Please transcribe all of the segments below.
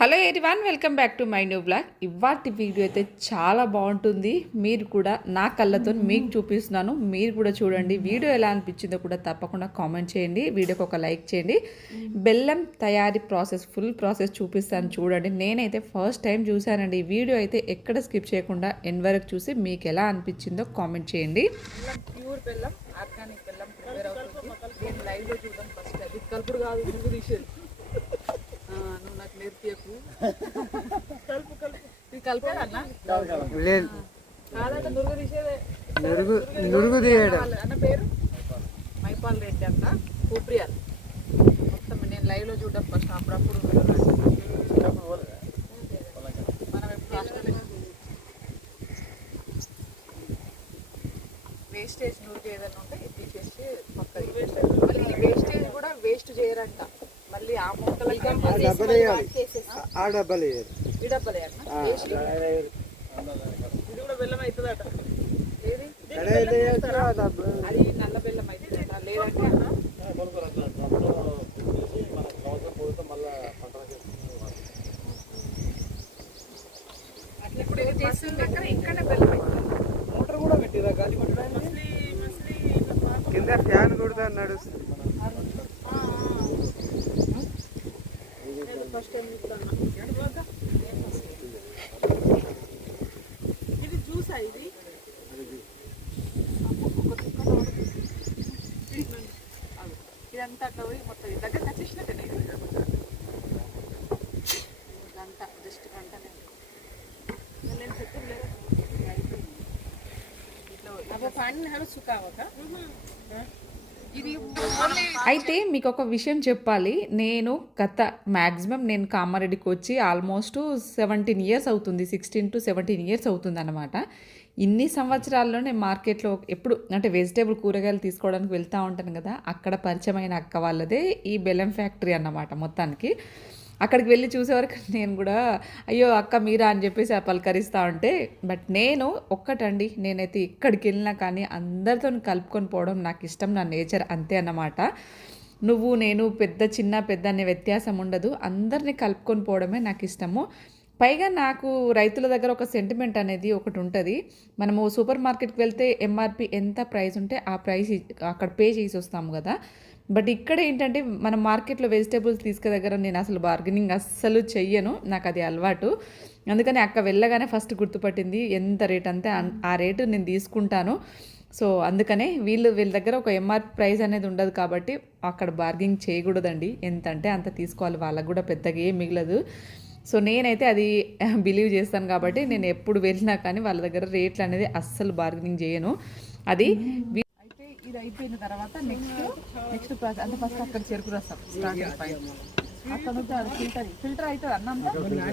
Hello everyone, welcome back to my new blog. ఇవాటి video అయితే చాలా బాగుంటుంది. మీరు కూడా నా కళ్ళతో మీకు చూపిస్తున్నాను, మీరు కూడా చూడండి. వీడియో ఎలా అనిపించిందో కూడా తప్పకుండా కామెంట్ చేయండి, వీడియోకి ఒక లైక్ చేయండి. బెల్లం తయారీ ప్రాసెస్, ఫుల్ ప్రాసెస్ చూపిస్తాను చూడండి. నేనైతే ఫస్ట్ టైం చూశానండి. ఈ వీడియో అయితే ఎక్కడ స్కిప్ చేయకుండా ఎండ్ వరకు చూసి మీకు ఎలా అనిపించిందో కామెంట్ చేయండి. ప్యూర్ బెల్లం, ఆర్గానిక్ బెల్లం ప్రిపేర్ అవుతుంది. లైవ్లో చూద్దాం. ఫస్ట్ అది కలుపుడు కాదు, ముందు తీసేది. నువ్వు నాకు నేర్పియకు. ఇది కలిపేది అన్న కాదంటే నురుగు తీసేదే. నురుగు తీయడం అన్న పేరు మైపాల్ రెడ్డి అంట, కూప్రియాల్. మొత్తం నేను లైవ్లో చూడడం ఫస్ట్. అప్పుడప్పుడు మనం ఎప్పుడు వేస్టేజ్ నురుగు ఏదైనా ఉంటే తీసేసి పక్కది. మళ్ళీ ఈ వేస్టేజ్ కూడా వేస్ట్ చేయరంట. మళ్ళీ ఆ మూటలు ఈ డబ్బలే ఇది కూడా బెల్లం అవుతుందట. అది నల్ల బెల్లం అవుతుంది లేదంటే అట్లా ఇప్పుడు చేస్తున్నాక ఇక్కడ బెల్లం అవుతుంది. మోటార్ కూడా పెట్టిరా గాలి కొట్టడానికి. కింద ఫ్యాన్ కొడుతా నడుస్తుంది. ఇది జ్యూసా? ఇది ఇదంతా అట్లా పోయి మొత్తం దగ్గర వచ్చేసినట్టే. గంట జస్ట్ గంటనే ఇట్లా పాని నడుచుకావక. అయితే మీకు ఒక విషయం చెప్పాలి. నేను మ్యాక్సిమం నేను కామారెడ్డికి వచ్చి ఆల్మోస్ట్ 17 ఇయర్స్ అవుతుంది, 16 to 17 ఇయర్స్ అవుతుంది అనమాట. ఇన్ని సంవత్సరాల్లో నేను మార్కెట్లో ఎప్పుడు అంటే వెజిటేబుల్ కూరగాయలు తీసుకోవడానికి వెళ్తూ ఉంటాను కదా, అక్కడ పరిచయమైన అక్క వాళ్ళదే ఈ బెల్లం ఫ్యాక్టరీ అన్నమాట. మొత్తానికి అక్కడికి వెళ్ళి చూసేవరకు నేను కూడా అయ్యో అక్క మీరా అని చెప్పేసి పలకరిస్తూ ఉంటే, బట్ నేను ఒక్కటండి, నేనైతే ఎక్కడికి వెళ్ళినా కానీ అందరితో కలుపుకొని పోవడం నాకు ఇష్టం, నా నేచర్ అంతే అన్నమాట. నువ్వు నేను చిన్న పెద్ద అనే వ్యత్యాసం ఉండదు, అందరినీ కలుపుకొని పోవడమే నాకు ఇష్టము. పైగా నాకు రైతుల దగ్గర ఒక సెంటిమెంట్ అనేది ఒకటి ఉంటుంది. మనము సూపర్ మార్కెట్కి వెళ్తే ఎంఆర్పి ఎంత ప్రైస్ ఉంటే ఆ ప్రైస్ అక్కడ పే చేసి వస్తాము కదా. బట్ ఇక్కడ ఏంటంటే మనం మార్కెట్లో వెజిటేబుల్స్ తీసుకే దగ్గర నేను అసలు బార్గెనింగ్ అస్సలు చెయ్యను, నాకు అది అలవాటు. అందుకని అక్క వెళ్ళగానే ఫస్ట్ గుర్తుపట్టింది ఎంత రేట్ అంతే ఆ రేటు నేను తీసుకుంటాను. సో అందుకనే వీళ్ళ దగ్గర ఒక ఎంఆర్పి ప్రైస్ అనేది ఉండదు కాబట్టి అక్కడ బార్గెనింగ్ చేయకూడదండి. ఎంత అంటే అంత తీసుకోవాలి, వాళ్ళకు కూడా పెద్దగా ఏం మిగలదు. సో నేనైతే అది బిలీవ్ చేస్తాను కాబట్టి నేను ఎప్పుడు వెళ్ళినా కానీ వాళ్ళ దగ్గర రేట్లు అనేది అస్సలు బార్గెనింగ్ చేయను. అది అయితే ఇది అయిపోయిన తర్వాత నెక్స్ట్ ప్రాసెస్ అంటే ఫస్ట్ అక్కడ చెరుకు రసం స్టార్టింగ్ పాయింట్. అక్కడ నుంచి అది ఫిల్టర్ అవుతుంది అన్నంతా ఫిల్టర్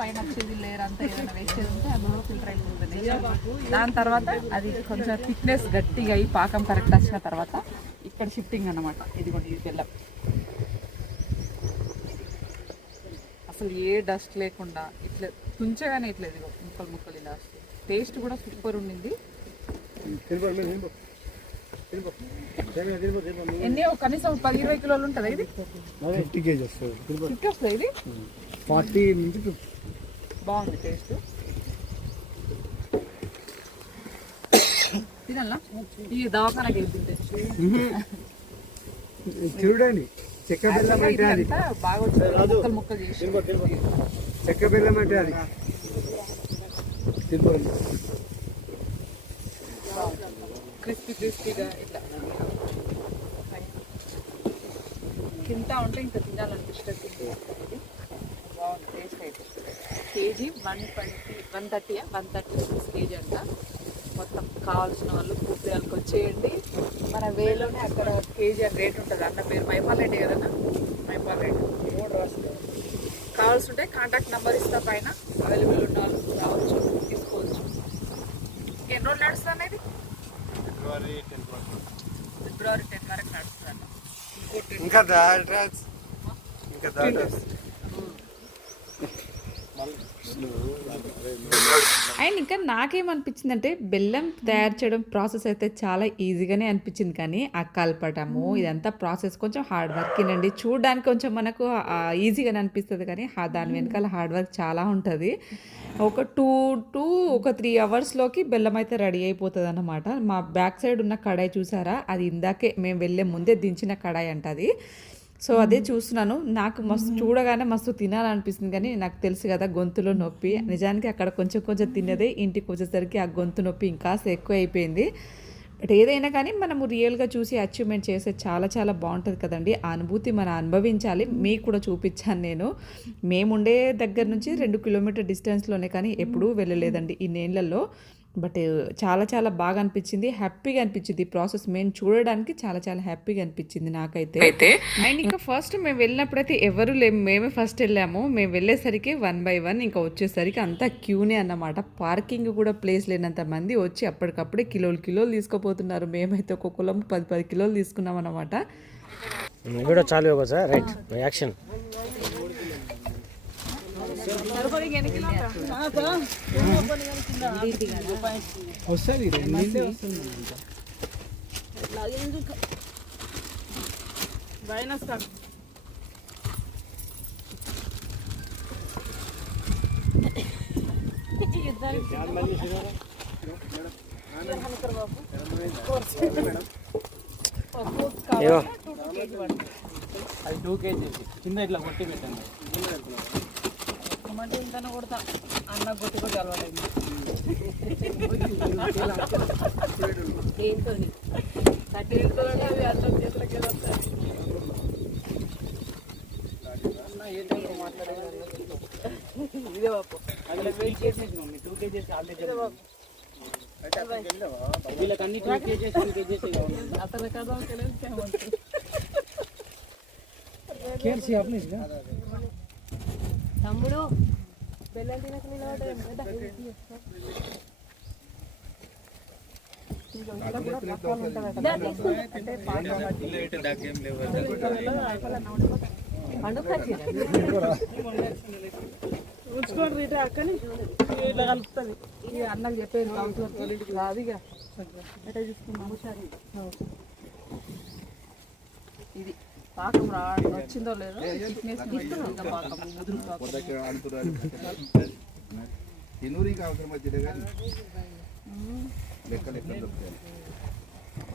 పైన వచ్చేది లేరు అంతా ఏదైనా వేసేది ఉంటే అందులో ఫిల్టర్ అయిపోతుంది. దాని తర్వాత అది కొంచెం థిక్నెస్ గట్టిగా అయ్యి పాకం కరెక్ట్ వచ్చిన తర్వాత ఇక్కడ షిఫ్టింగ్ అన్నమాట. ఇదిగోండి ఇది బెల్లం అసలు ఏ డస్ట్ లేకుండా ఇట్లా తుంచగానే ఇట్లా ఇదిగో ముక్కలు ముక్కలు ఇలా వస్తాయి. టేస్ట్ కూడా సూపర్ ఉండింది. ఎన్ని కనీసం 10-20 కిలోలు ఉంటుంది ఇది. 50 kg వస్తుంది. 50 వస్తుంది ఇది. 40 నుంచి బాగుంది టేస్ట్. తినాలా ఈ దవాఖానకి వెళ్తుంటే చూడండి. చెక్క బెల్లం అంటే అది బాగా వచ్చింది. ముక్కలు ముక్కలు చేసి చెక్క బెల్లం అంటే అది క్రిస్పీగా ఇట్లా తింటా ఉంటే ఇంకా తినాలనిపిస్తుంది. బాగుంది టేస్ట్ అయితే. కేజీ 130 రూపీస్ కేజీ అంట. మొత్తం కావాల్సిన వాళ్ళు కూపయాలకు వచ్చేయండి. మన వేలోనే అక్కడ కేజీ అని రేట్ ఉంటుంది. అన్న పేరు మైపాల్ రెడ్డి కదన్నా, మైపాల్ రెడ్డి. కావాల్సి ఉంటే కాంటాక్ట్ నెంబర్ ఇస్తా, పైన అవైలబుల్ ఉన్న వాళ్ళు రావచ్చు, తీసుకోవచ్చు. ఎన్ని రోజులు నడుస్తుంది ఇది? ఫిబ్రవరి 10 వరకు నడుస్తుందంట. ఇంకా అండ్ ఇంకా నాకేమనిపించిందంటే బెల్లం తయారు చేయడం ప్రాసెస్ అయితే చాలా ఈజీగానే అనిపించింది, కానీ ఆ కలపటము ఇదంతా ప్రాసెస్ కొంచెం హార్డ్ వర్క్ అండి. చూడడానికి కొంచెం మనకు ఈజీగానే అనిపిస్తుంది, కానీ దాని వెనకాల హార్డ్ వర్క్ చాలా ఉంటుంది. ఒక 2 to 3 అవర్స్లోకి బెల్లం అయితే రెడీ అయిపోతుంది అన్నమాట. మా బ్యాక్ సైడ్ ఉన్న కడాయి చూసారా, అది ఇందాకే మేము వెళ్ళే ముందే దించిన కడాయి అంట అది. సో అదే చూస్తున్నాను, నాకు మస్తు చూడగానే మస్తు తినాలనిపిస్తుంది, కానీ నాకు తెలుసు కదా గొంతులో నొప్పి. నిజానికి అక్కడ కొంచెం కొంచెం తిన్నదే, ఇంటికి వచ్చేసరికి ఆ గొంతు నొప్పి ఇంకాస్త ఎక్కువ అయిపోయింది. బట్ ఏదైనా కానీ మనము రియల్గా చూసి అచీవ్మెంట్ చేసే చాలా చాలా బాగుంటుంది కదండి. ఆ అనుభూతి మనం అనుభవించాలి. మీకు కూడా చూపించాను నేను. మేముండే దగ్గర నుంచి 2 కిలోమీటర్ డిస్టెన్స్లోనే, కానీ ఎప్పుడూ వెళ్ళలేదండి ఈ నేళ్లలో. బట్ చాలా చాలా బాగా అనిపించింది, హ్యాపీగా అనిపించింది. ఈ ప్రాసెస్ మేము చూడడానికి చాలా చాలా హ్యాపీగా అనిపించింది నాకైతే. అండ్ ఇంకా ఫస్ట్ మేము వెళ్ళినప్పుడైతే ఎవరు లేము, మేమే ఫస్ట్ వెళ్ళాము. మేము వెళ్ళేసరికి 1 by 1 ఇంకా వచ్చేసరికి అంతా క్యూనే అన్నమాట. పార్కింగ్ కూడా ప్లేస్ లేనంత మంది వచ్చి అప్పటికప్పుడే కిలోలు తీసుకుపోతున్నారు. మేమైతే ఒక్కొక్కలం 10 కిలోలు తీసుకున్నాం అన్నమాట. వీడియో చాలు होगा सर राइट एक्शन అది 2 kg కింద ఇట్లా కొట్టి పెట్టండి. టమాటో ఇంతనే కొడతా, అన్న కొట్టి కొట్టి అలవాటైంది. ఇదే బాపు అందులో వెయిట్ చేసేసి మమ్మీ 2 kg ఆల్రెడీ వీళ్ళకి అన్ని 2 kg 1 kg అతను కదా కేర్సి आपने इसका తమ్ముడు బెల్లం తినక ఉంచుకోండి రీట అక్కని ఇట్లా కలుపుతుంది. ఇది అన్నకు చెప్పేది రాదిగా ఎట్లా తీసుకున్నాము. ఇది పాకం వచ్చిందో లేదో పాకం ముదురు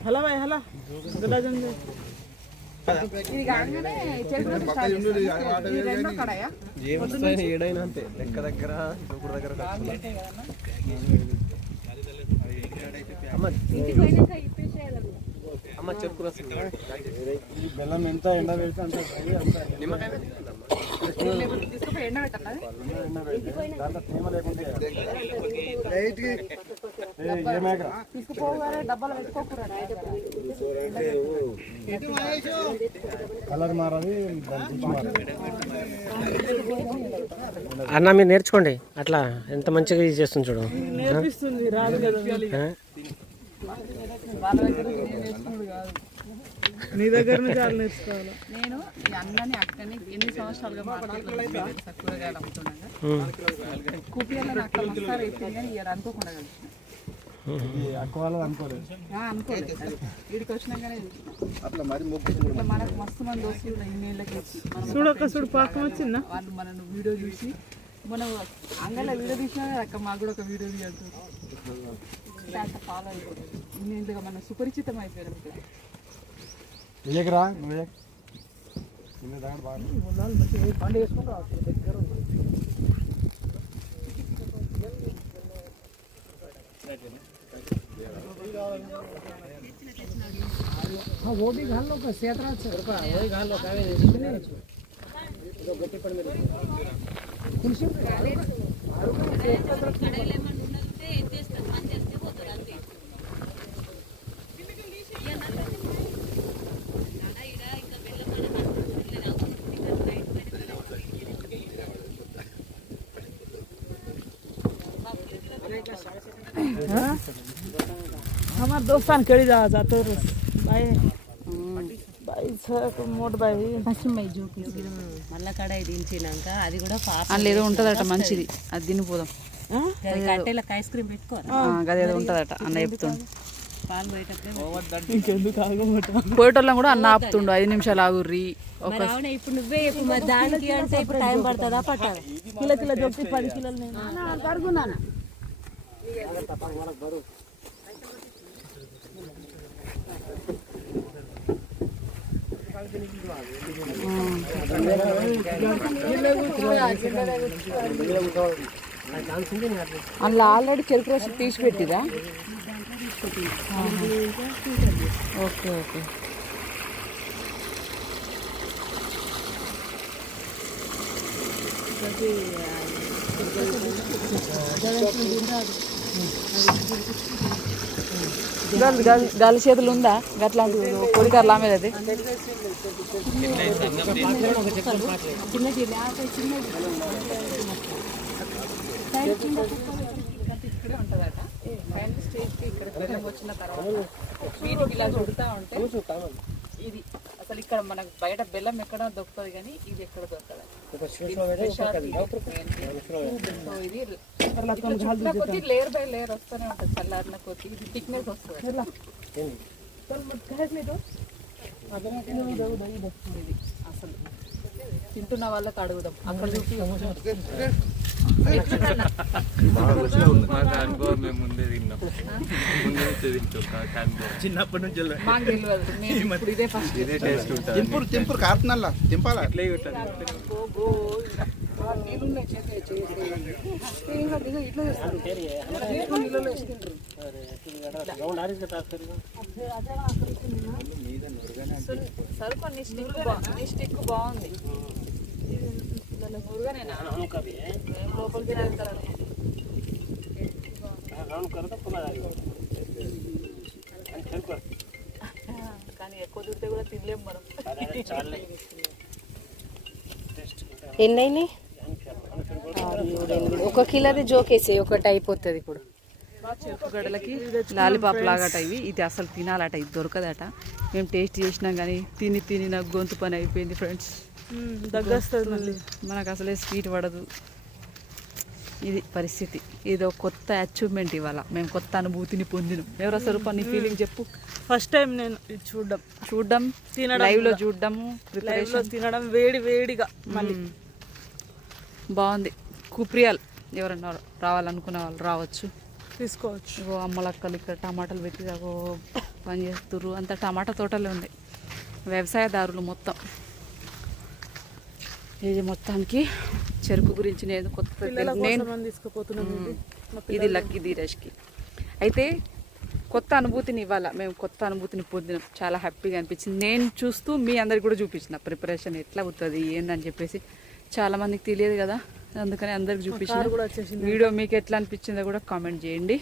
హలో బాయ్ హలో ఇది కాగానే కడాయా ఏడైనా అంతే లెక్క దగ్గర చూపుడు దగ్గర అమ్మ చెరుకు రసం బెల్లం ఎంత ఎండ పెడితే అంత తీసుకుపోయి ఎండ పెట్టాలి. దాంట్లో తేమ లేకుంటే తీసుకుపోగానే డబ్బాలు పెట్టుకోకూడదు. కలర్ మారాలి అన్న మీరు నేర్చుకోండి అట్లా ఎంత మంచిగా ఇది చేస్తుంది చూడు నేర్పిస్తుంది రాదు కదా వాళ్ళ దగ్గర నేర్చుకోడు కాదు, నీ దగ్గర చాలా నేర్చుకోవాలి. నేను ఈ అన్నని అక్కని ఎన్ని సంవత్సరాలుగా మాట్లాడుతున్నాను. కూరగాయలు అమ్ముతున్నాగా కూపియాలో నాకు మస్తారు అయిపోయింది, కానీ ఇక అనుకోకుండా కలిసిన అనుకోలేదు వీడికి వచ్చినాకనే ఇట్లా మనకు మస్తు మంది దోస్తులు ఇన్నేళ్ళకి వచ్చి చూడు పాకం వచ్చిందా వాళ్ళు మనను వీడియో చూసి మనం అంగల్లో వీడియో తీసినా అక్క మాకు కూడా ఒక వీడియో తీయాలి అంత ఫాలో అయిపోతుంది. ఇన్నేళ్ళుగా మనం సుపరిచితం అయిపోయారు. రా పండుగ వేసుకుంటా దగ్గర वो भी घाल लो का सेतरा वही घाल लो कावे तो गट्टी पर में कुर्सी पे कड़ाईले मन ఉన్నంటే ఎత్తేస్తా పని చేస్తే పోతారు అంతే కడాయిడా ఇంకా బెల్లం మన हमारे दोस्तान कड़ी जा जाते बाय बाय మళ్ళా కడాయి దించినాక అది కూడా పాప అందులో ఏదో ఉంటుందట మంచిది, అది తినిపోదాం. కట్టెలకు ఐస్ క్రీమ్ పెట్టుకోరా గదేదో ఉంటుందట అన్న చెప్తుండు. పాలు పోయేటప్పుడే పోయేటోళ్ళం కూడా అన్న ఆపుతుండు, 5 నిమిషాలు ఆగుర్రి. మరి అవునా ఇప్పుడు నువ్వే చెప్పు మరి దానికి అంటే ఇప్పుడు టైం పడుతుందా పట్టాలి కిలో కిలో దొరికి 10 కిలోలు నేను అందులో ఆల్రెడీ చెరుకు రసం తీసి పెట్టిరా? Okay okay. గాలి చేతులు ఉందా అట్లాంటి పొడికారులు ఆమె అది ఇక్కడే ఉంటుందట. ఫైనల్ స్టేజ్కి ఇక్కడ బెల్లం వచ్చిన తర్వాత వీటికి ఇలా చుడుతూ ఉంటే ఇది అసలు ఇక్కడ మనకు బయట బెల్లం ఎక్కడ దొరుకుతుంది కానీ ఇది ఎక్కడ దొరకదు. ఇది లేయర్ బై లేయర్ వస్తూనే ఉంటుంది. చల్లారిన కొద్ది ఇది థిక్నెస్ వస్తుంది. ఇది అసలు తింటున్న వాళ్ళకి అడుగుదాం. అక్కడ చూపి చిన్నప్పటి నుంచి మాకు తెలియదు. మేము ఇప్పుడు ఇదే ఫస్ట్ తెంపురు కాపునల్లా తెంపాలా నీళ్ళున్నాయి ఇట్లా చేస్తారు. నీళ్ళలో వేసుకుంటారు. సరుకు నీ స్టిక్ బాగుంది. మురుగనేనా లోపలికి వెళ్తారు. కానీ ఎక్కువ తింటే కూడా తినలేము మనం. ఎన్నైనాయి 1 కిలోది జోకేసి ఒకటి అయిపోతుంది. ఇప్పుడు చెరుకు గడలకి లాలీపాప్ లాగట ఇవి. ఇది అసలు తినాలట, ఇది దొరకదట. మేము టేస్ట్ చేసినాం కానీ తిని నాకు గొంతు పని అయిపోయింది ఫ్రెండ్స్. దగ్గొస్తుంది మళ్ళీ, మనకు అసలే స్వీట్ పడదు. ఇది పరిస్థితి. ఇది ఒక కొత్త అచీవ్మెంట్ ఇవాళ. మేము కొత్త అనుభూతిని పొందినాం. ఎవరు అసలు పని ఫీలింగ్ చెప్పు. ఫస్ట్ టైం నేను ఇది చూడడం తినడం, లైవ్ లో చూడడము, ప్రిపరేషన్ తినడం వేడిగా మళ్ళీ బాగుంది. కుప్రియాల్ ఎవరన్నా రావాలనుకునే వాళ్ళు రావచ్చు, తీసుకోవచ్చు. ఇగో అమ్మలక్కలు ఇక్కడ టమాటాలు పెట్టి పని చేస్తుర్రు. అంతా టమాటా తోటలే ఉంది. వ్యవసాయదారులు మొత్తం. ఇది మొత్తానికి చెరుకు గురించి నేను కొత్త ఇది లక్కీ ధీరజ్కి అయితే కొత్త అనుభూతిని ఇవ్వాల. మేము కొత్త అనుభూతిని పొందినాం. చాలా హ్యాపీగా అనిపించింది. నేను చూస్తూ మీ అందరికి కూడా చూపించిన ప్రిపరేషన్ ఎట్లా అవుతుంది ఏందని చెప్పేసి. చాలామందికి తెలియదు కదా, అందుకని అందరికి చూపించిన. వీడియో మీకు ఎట్లా అనిపించిందో కూడా కామెంట్ చేయండి.